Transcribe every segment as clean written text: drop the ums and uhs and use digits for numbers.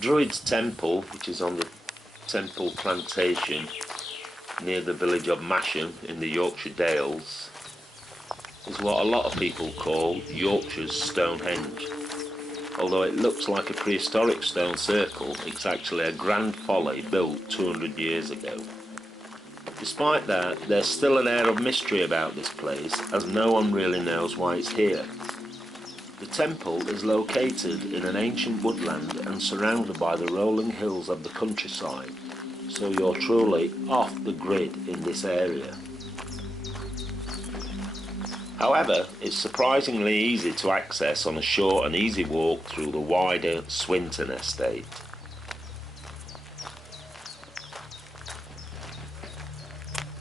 Druids Temple, which is on the Temple plantation near the village of Masham in the Yorkshire Dales, is what a lot of people call Yorkshire's Stonehenge. Although it looks like a prehistoric stone circle, it's actually a grand folly built 200 years ago. Despite that, there's still an air of mystery about this place, as no one really knows why it's here. The temple is located in an ancient woodland and surrounded by the rolling hills of the countryside, so you're truly off the grid in this area. However, it's surprisingly easy to access on a short and easy walk through the wider Swinton estate.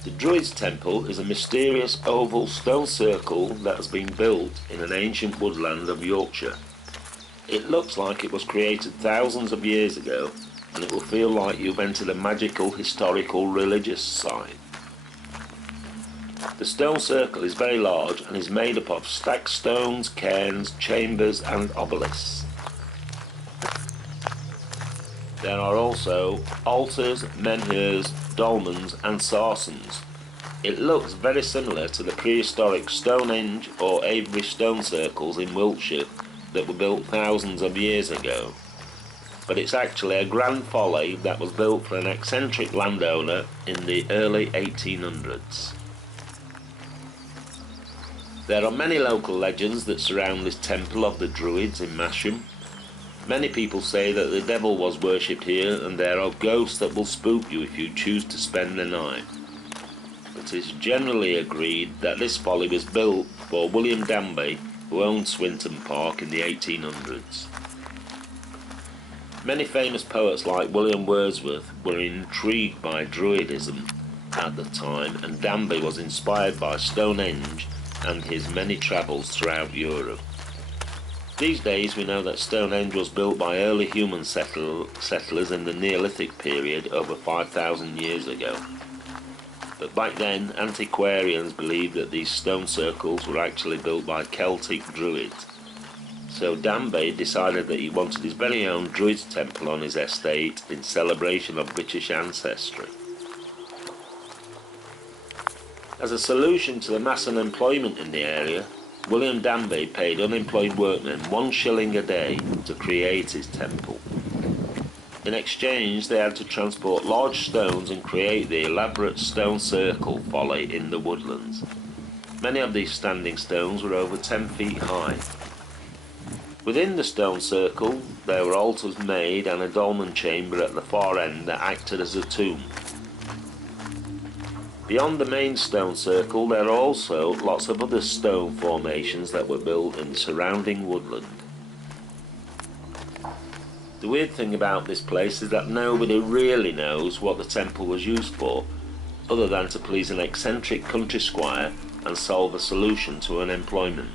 The Druids Temple is a mysterious oval stone circle that has been built in an ancient woodland of Yorkshire. It looks like it was created thousands of years ago, and it will feel like you've entered a magical, historical, religious site. The stone circle is very large and is made up of stacked stones, cairns, chambers and obelisks. There are also altars, menhirs, dolmens and sarsens. It looks very similar to the prehistoric Stonehenge or Avebury stone circles in Wiltshire that were built thousands of years ago. But it's actually a grand folly that was built for an eccentric landowner in the early 1800s. There are many local legends that surround this temple of the Druids in Masham. Many people say that the devil was worshipped here, and there are ghosts that will spook you if you choose to spend the night. It is generally agreed that this folly was built for William Danby, who owned Swinton Park in the 1800s. Many famous poets like William Wordsworth were intrigued by Druidism at the time, and Danby was inspired by Stonehenge and his many travels throughout Europe. These days we know that Stonehenge was built by early human settlers in the Neolithic period over 5,000 years ago. But back then, antiquarians believed that these stone circles were actually built by Celtic Druids. So Danby decided that he wanted his very own Druids Temple on his estate in celebration of British ancestry. As a solution to the mass unemployment in the area, William Danby paid unemployed workmen 1 shilling a day to create his temple. In exchange, they had to transport large stones and create the elaborate stone circle folly in the woodlands. Many of these standing stones were over 10 feet high. Within the stone circle, there were altars made and a dolmen chamber at the far end that acted as a tomb. Beyond the main stone circle, there are also lots of other stone formations that were built in the surrounding woodland. The weird thing about this place is that nobody really knows what the temple was used for, other than to please an eccentric country squire and solve a solution to unemployment.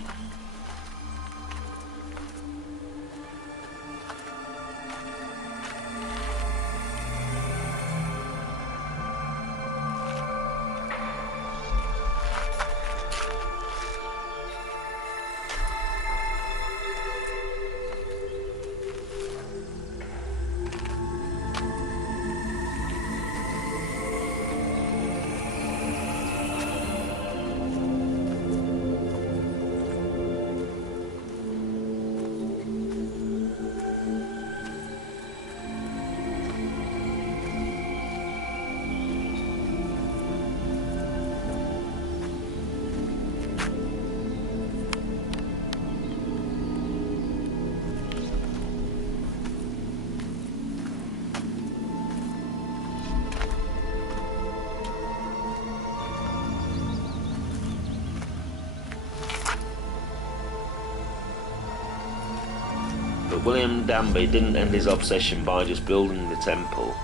But William Danby didn't end his obsession by just building the temple.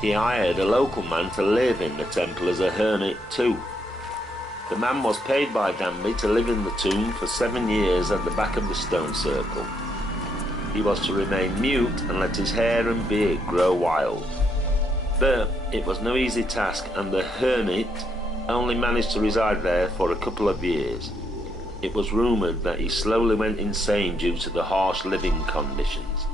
He hired a local man to live in the temple as a hermit too. The man was paid by Danby to live in the tomb for 7 years at the back of the stone circle. He was to remain mute and let his hair and beard grow wild. But it was no easy task, and the hermit only managed to reside there for a couple of years. It was rumoured that he slowly went insane due to the harsh living conditions.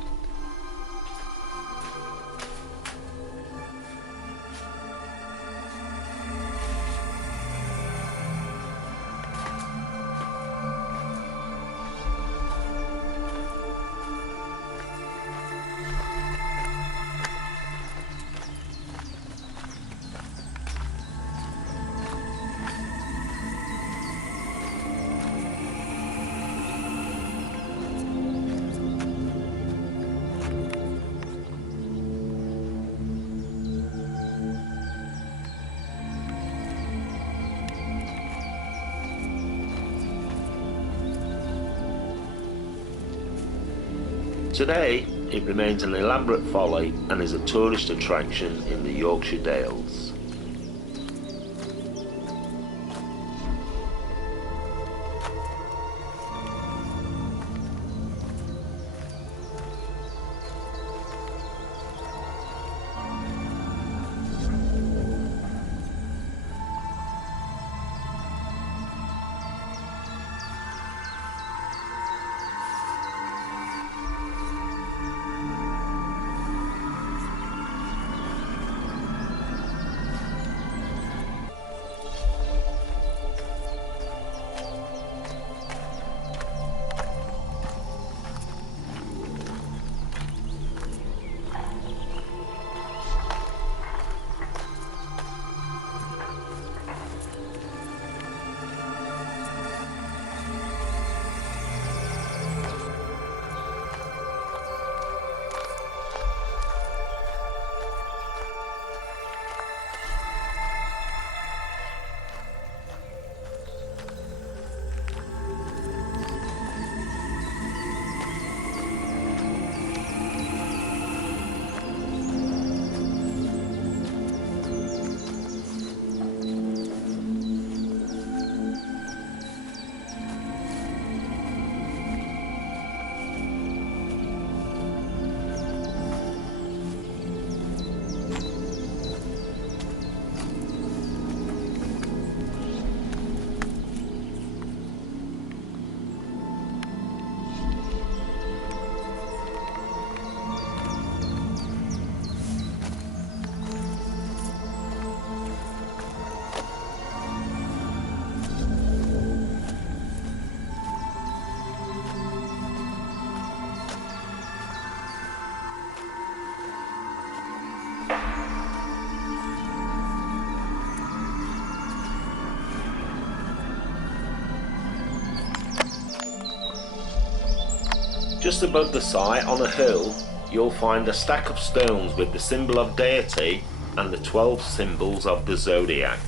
Today, it remains an elaborate folly and is a tourist attraction in the Yorkshire Dales. Just above the site, on a hill, you'll find a stack of stones with the symbol of deity and the 12 symbols of the zodiac.